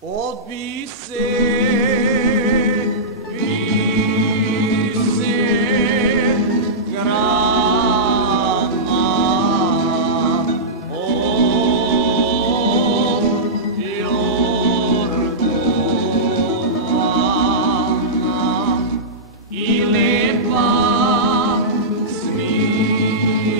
Odbi se, bi se grana od Jorgovana i lepa smilja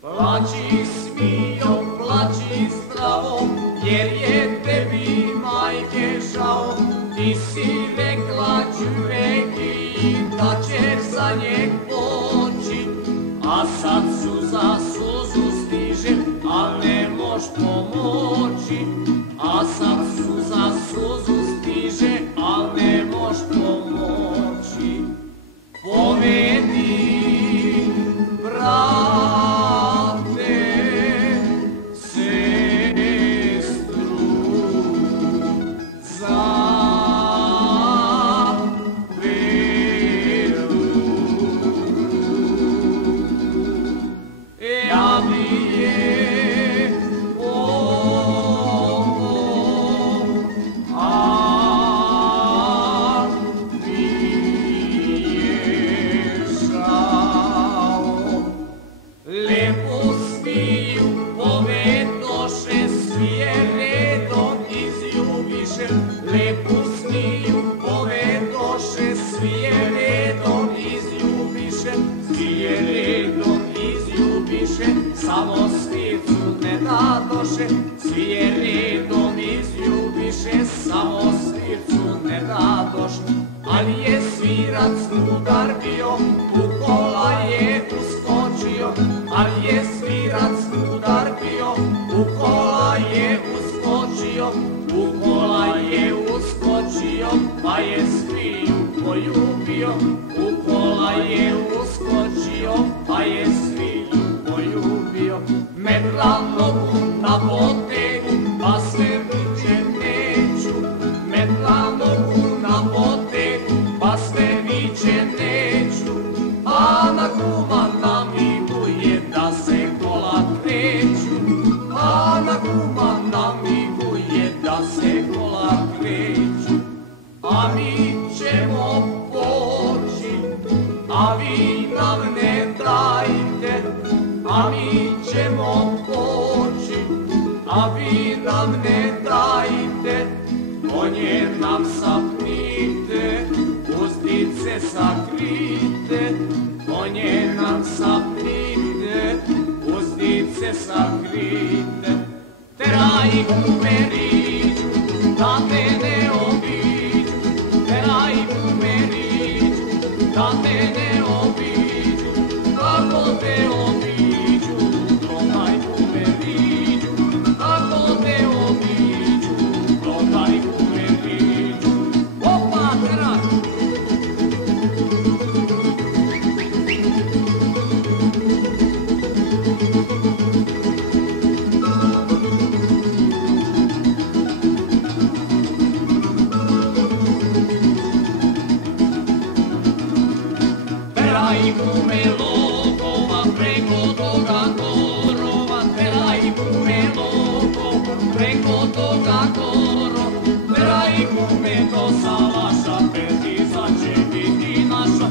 plači smijo, plači zdravo, jer je tebi majke žao. Ti si rekla čuveki da ćeš za njeg poći, a sad suza suzu stiže, a ne moš pomoći. A sad suza suzu stiže, a ne moš pomoći. Povedi, lepu smiju povedoše, svije redom izljubiše, svije redom izljubiše, samo svircu ne dadoše, svije redom izljubiše, samo svircu ne dadoše. Ali je svirac mudar bio, u kola je uskočio, ali je svirac mudar bio, u kola je uskočio, u kola je uskočio, pa je sviju poljubio. U kola je uskočio, pa je sviju poljubio. Metla nogu na potegu, pa se viče neću. Metla nogu na potegu, pa se viče neću. A na kuma namiguje da se kola kreću. A na kuma namiguje da se kola kreću. A mi ćemo poći, a vi nam ne dajte. A mi ćemo poći, a vi nam ne dajte. Konje nam sapnite, uzdice sakrite. Konje nam sapnite, uzdice sakrite. Teraj kumeriću, da te ne obiđu. Teraj kumeriću, da te ne obiđu. Kako te obiđu, prodaj kumeriću. Kako te obiđu, prodaj kumeriću. Opa, teraj! Teraj kume logova preko toga korova, teraj kume logova preko toga korova, teraj kume to salaša, peti za će biti naša.